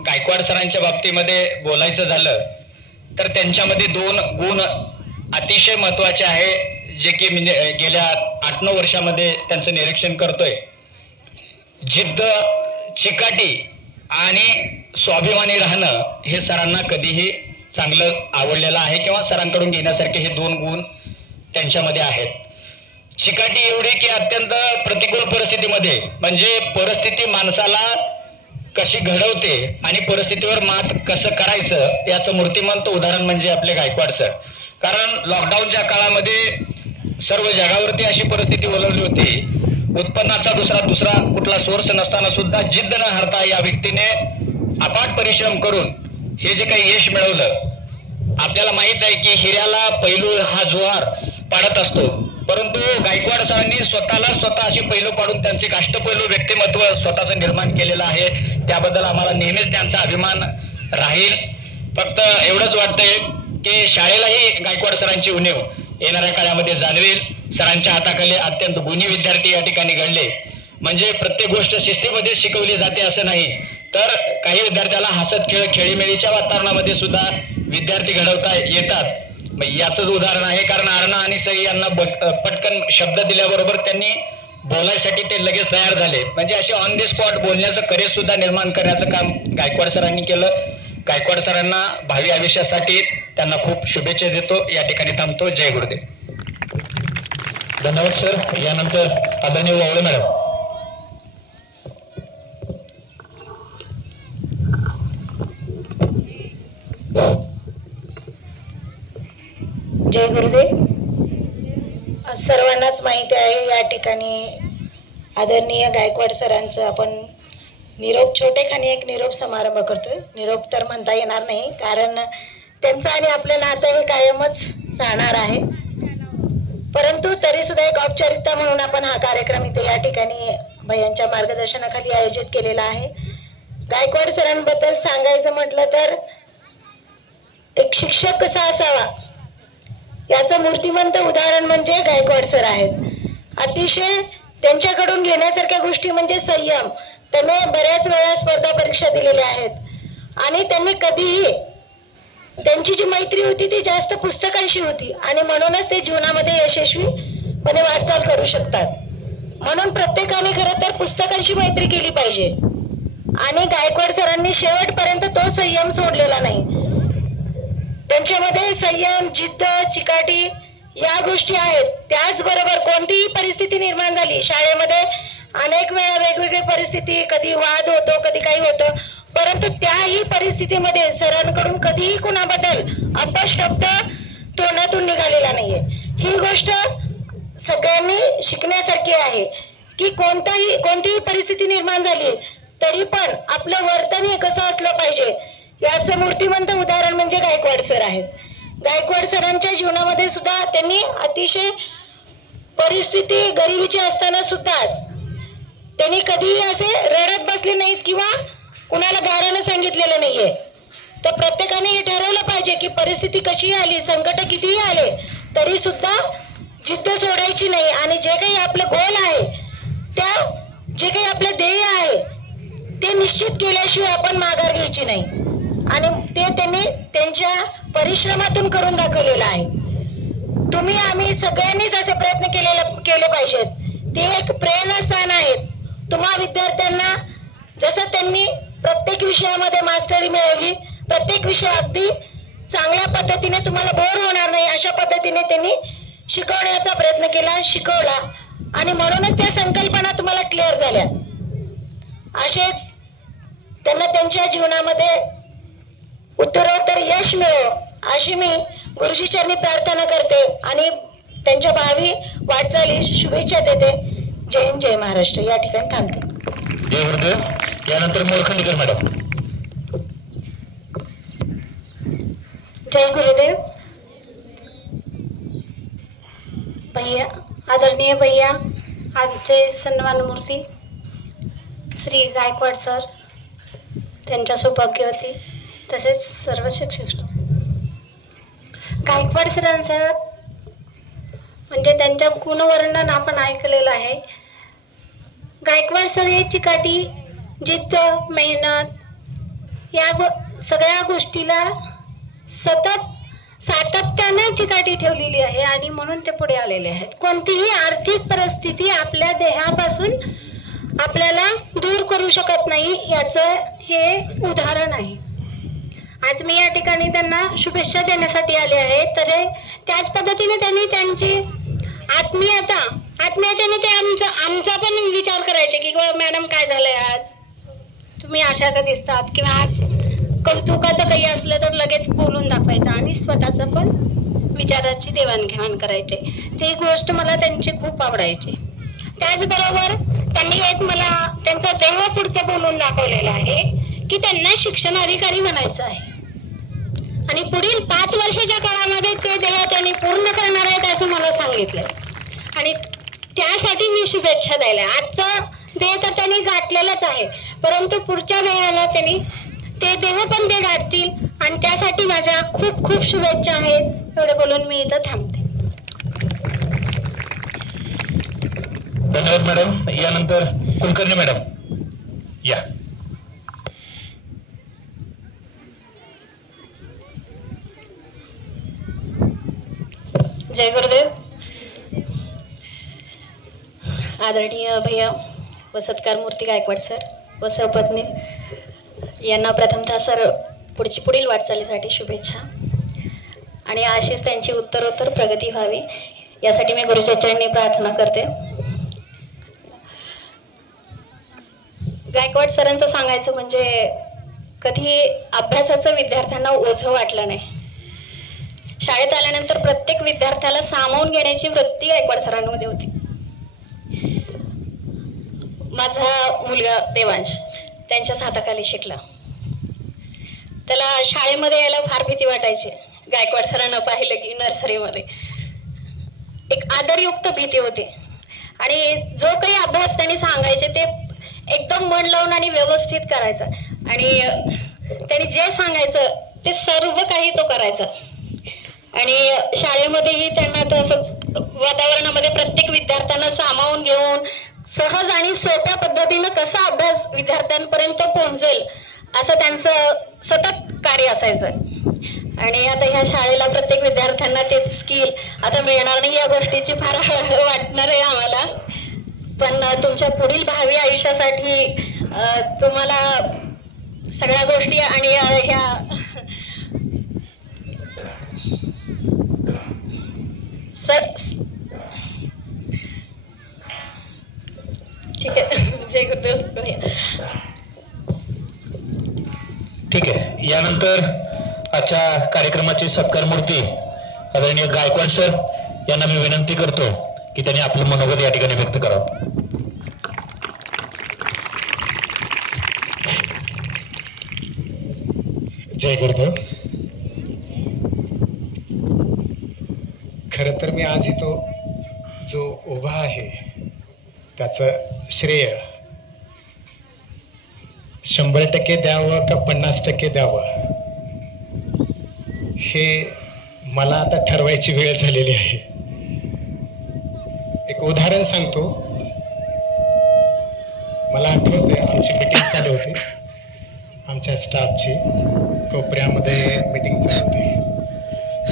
गायकवाड सरांच्या बाबतीमध्ये बोलायचं झालं तर त्यांच्यामध्ये 2 गुण अतिशय महत्वाचे आहे, जे की मी गेल्या 8-9 वर्षामध्ये त्यांचं निरीक्षण करतोय. जिद्द, चिकाटी आणि स्वाभिमानी राहणं हे सरांना कधीही चांगलं आवडलेलं आहे किंवा सरांकडून घेण्यासारखे हे 2 गुण त्यांच्यामध्ये आहेत. चिकाटी एवढी की अत्यंत प्रतिकूल परिस्थितीमध्ये, म्हणजे परिस्थिती माणसाला कशी घडवते आणि परिस्थितीवर मात कसं करायचं याचं मूर्तिमंत उदाहरण म्हणजे आपले गायकवाड सर. कारण लॉकडाऊनच्या काळामध्ये सर्व जगावरती अशी परिस्थिती ओलवली होती, उत्पन्नाचा दुसरा कुठला सोर्स नसताना सुद्धा जिद्द न हारता या व्यक्तीने अफाट परिश्रम करून हे जे काही यश मिळवलं. आपल्याला माहित आहे की हिऱ्याला पैलू हा जोहार पाडत असतो, परंतु गायकवाड सरांनी स्वतः अशी पैलू पाडून त्यांचे अष्टपैलू व्यक्तिमत्व स्वतःचं निर्माण केलेलं आहे. त्याबद्दल आम्हाला नेहमीच त्यांचा अभिमान राहील. फक्त एवढंच वाटतंय की शाळेलाही गायकवाड सरांची उणीव येणाऱ्या काळामध्ये जाणवेल. सरांच्या हाताखाली अत्यंत गुणी विद्यार्थी या ठिकाणी घडले. म्हणजे प्रत्येक गोष्ट शिस्तीमध्ये शिकवली जाते असं नाही, तर काही विद्यार्थ्याला हसत खेळीमेळीच्या वातावरणामध्ये सुद्धा विद्यार्थी घडवता येतात. याचंच उदाहरण आहे. कारण अरुणा आणि सई यांना पटकन शब्द दिल्याबरोबर त्यांनी बोलायसाठी ते लगेच तयार झाले. म्हणजे असे ऑन दी स्पॉट बोलण्याचं करेज सुद्धा निर्माण करण्याचं काम गायकवाड सरांनी केलं. गायकवाड सरांना भावी आयुष्यासाठी त्यांना खूप शुभेच्छा देतो. या ठिकाणी थांबतो. जय गुरुदेव. धन्यवाद सर. यानंतर आदरणीय वावळे मॅडम. जय गुरुदेव. सर्वांनाच माहिती आहे या ठिकाणी आदरणीय गायकवाड सरांचं आपण छोटेखानी एक निरोप समारंभ करतोय. निरोप तर म्हणता येणार नाही, कारण त्यांचं आणि आपलं नातं हे कायमच राहणार आहे, परंतु तरी सुद्धा एक औपचारिकता म्हणून आपण हा कार्यक्रम इथे या ठिकाणी भैयांच्या मार्गदर्शनाखाली आयोजित केलेला आहे. गायकवाड सरांबद्दल सांगायचं म्हटलं तर एक शिक्षक कसा असावा याचं मूर्तिमंत उदाहरण म्हणजे गायकवाड सर आहेत. अतिशय त्यांच्याकडून घेण्यासारख्या गोष्टी म्हणजे संयम. त्यांनी बऱ्याच वेळा स्पर्धा परीक्षा दिलेल्या आहेत आणि त्यांनी कधीही त्यांची जी मैत्री होती ती जास्त पुस्तकांशी होती आणि म्हणूनच ते जीवनामध्ये यशस्वीपणे वाटचाल करू शकतात. म्हणून प्रत्येकाने खरं तर पुस्तकांशी मैत्री केली पाहिजे आणि गायकवाड सरांनी शेवटपर्यंत तो संयम सोडलेला नाही. त्यांच्यामध्ये संयम, जिद्द, चिकाटी या गोष्टी आहेत. त्याचबरोबर कोणतीही परिस्थिती निर्माण झाली शाळेमध्ये, अनेक वेळा वेगवेगळी परिस्थिती, कधी वाद होतो, कधी काही होतं, परंतु त्याही परिस्थितीमध्ये सरांकडून कधीही कुणाबद्दल अपशब्द तोंडातून निघालेला नाहीये. ही गोष्ट सगळ्यांनी शिकण्यासारखी आहे की कोणतीही परिस्थिती निर्माण झाली तरी पण आपलं वर्तन हे कसं असलं पाहिजे याचं मूर्तिमंत उदाहरण म्हणजे गायकवाड सर आहेत. गायकवाड सरांच्या जीवनामध्ये सुद्धा त्यांनी अतिशय परिस्थिती गरिबीची असताना सुद्धा त्यांनी कधीही असे रडत बसले नाहीत किंवा कुणाला गारानं सांगितलेलं नाहीये. तर प्रत्येकाने हे ठरवलं पाहिजे की परिस्थिती कशीही आली, संकट कितीही आले तरी सुद्धा जिद्द सोडायची नाही आणि जे काही आपलं गोल आहे, जे काही आपलं ध्येय आहे ते निश्चित केल्याशिवाय आपण माघार घ्यायची नाही आणि ते त्यांनी त्यांच्या परिश्रमातून करून दाखवलेलं आहे. तुम्ही आम्ही सगळ्यांनीच असे प्रयत्न केले पाहिजेत. ते एक प्रेरणास्थान आहेत तुम्हा विद्यार्थ्यांना. जसं त्यांनी प्रत्येक विषयामध्ये मास्टरी मिळवली, प्रत्येक विषय अगदी चांगल्या पद्धतीने तुम्हाला बोर होणार नाही अशा पद्धतीने त्यांनी शिकवण्याचा प्रयत्न केला, शिकवला आणि म्हणूनच त्या संकल्पना तुम्हाला क्लिअर झाल्या. असेच त्यांना त्यांच्या जीवनामध्ये उत्तरोत्तर यश मिळो अशी मी गुरुजी चरणी प्रार्थना करते आणि त्यांच्या भावी वाटचालीस शुभेच्छा देते. जय हिंद, जय महाराष्ट्र. या ठिकाणी थांबते. जय गुरुदेव. यानंतर मोरखंडीकर मॅडम. जय गुरुदेव. भैया, आदरणीय भैया, आजचे सन्मान मूर्ती श्री गायकवाड सर, त्यांच्या सौभाग्यवती तसेच सर्व शिक्षक. गायकवाड सरांचं म्हणजे त्यांच्या गुणवर्णन आपण ऐकलेलं आहे. गायकवाड सर हे चिकाटी, जिद्द, मेहनत सगळ्या गोष्टीला सतत सातत्याने चिकाटी ठेवलेली आहे आणि म्हणून ते पुढे आलेले आहेत. कोणतीही आर्थिक परिस्थिती आपल्या देहापासून आपल्याला दूर करू शकत नाही, याचं हे उदाहरण आहे. आज मी या ठिकाणी त्यांना शुभेच्छा देण्यासाठी आले आहे. तर त्याच पद्धतीने त्यांनी त्यांची आत्मीयतेने ते आमचा पण विचार करायचे की मॅडम काय झालंय, आज तुम्ही अशा का दिसतात, किंवा आज कौतुकाचं काही असलं तर लगेच बोलून दाखवायचं आणि स्वतःचं पण विचाराची देवाणघेवाण करायचे. ती गोष्ट मला त्यांची खूप आवडायची. त्याचबरोबर त्यांनी एक मला त्यांचा देह पुढचं बोलून दाखवलेलं आहे की त्यांना शिक्षण अधिकारी बनायचं आहे आणि पुढील 5 वर्षाच्या काळामध्ये ते ध्येय त्यांनी पूर्ण करणार आहेत असं मला सांगितलंय आणि त्यासाठी मी शुभेच्छा द्यायला. आजचं ध्येय तर त्यांनी गाठलेलंच आहे, परंतु पुढच्या ध्येयाला त्यांनी ते ध्येय पण ते गाठतील आणि त्यासाठी माझ्या खूप खूप शुभेच्छा आहेत. एवढे बोलून मी इथं थांबते. धन्यवाद मॅडम. यानंतर कुलकर्णी मॅडम या. जय गुरुदेव. आदरणीय भैया व सत्कार मूर्ती गायकवाड सर व सहपत्नी यांना प्रथमतः सर पुढील वाटचालीसाठी शुभेच्छा आणि अशीच त्यांची उत्तरोत्तर प्रगती व्हावी यासाठी मी गुरुचरणी प्रार्थना करते. गायकवाड सरांचं सांगायचं म्हणजे कधी अभ्यासाचं विद्यार्थ्यांना ओझं वाटलं नाही. शाळेत आल्यानंतर प्रत्येक विद्यार्थ्याला सामावून घेण्याची वृत्ती गायकवाड सरांमध्ये होती. माझा मुलगा देवांश त्यांच्याच हाताखाली शिकला. त्याला शाळेमध्ये यायला फार भीती वाटायची. गायकवाड सरांना पाहिलं की नर्सरीमध्ये एक आदरयुक्त भीती होती आणि जो काही अभ्यास त्यांनी सांगायचे ते एकदम मन लावून आणि व्यवस्थित करायचं आणि त्यांनी जे सांगायचं ते सर्व काही तो करायचा आणि शाळेमध्येही त्यांना तसंच वातावरणामध्ये प्रत्येक विद्यार्थ्यांना सामावून घेऊन सहज आणि सोप्या पद्धतीनं कसा अभ्यास विद्यार्थ्यांपर्यंत पोहोचेल असं त्यांचं सतत कार्य असायचं. आणि आता ह्या शाळेला प्रत्येक विद्यार्थ्यांना तेच स्किल आता मिळणार नाही या गोष्टीची फार वाटणार आहे आम्हाला. पण तुमच्या पुढील भावी आयुष्यासाठी तुम्हाला सगळ्या गोष्टी आणि ह्या ठीक आहे. जय गुरुदेव. ठीक आहे. यानंतर आजच्या कार्यक्रमाचे सत्कार मूर्ती आदरणीय गायकवाड सर यांना मी विनंती करतो की त्यांनी आपलं मनोगत या ठिकाणी व्यक्त करावं. जय गुरुदेव. खरं तर मी आज इथं जो उभा आहे त्याचं श्रेय 100% द्यावं का 50% द्यावं हे मला आता ठरवायची वेळ झालेली आहे. एक उदाहरण सांगतो. मला आठवतंय आमची मीटिंग चालू होती, आमच्या स्टाफची कोपऱ्यामध्ये मीटिंग चालू होती.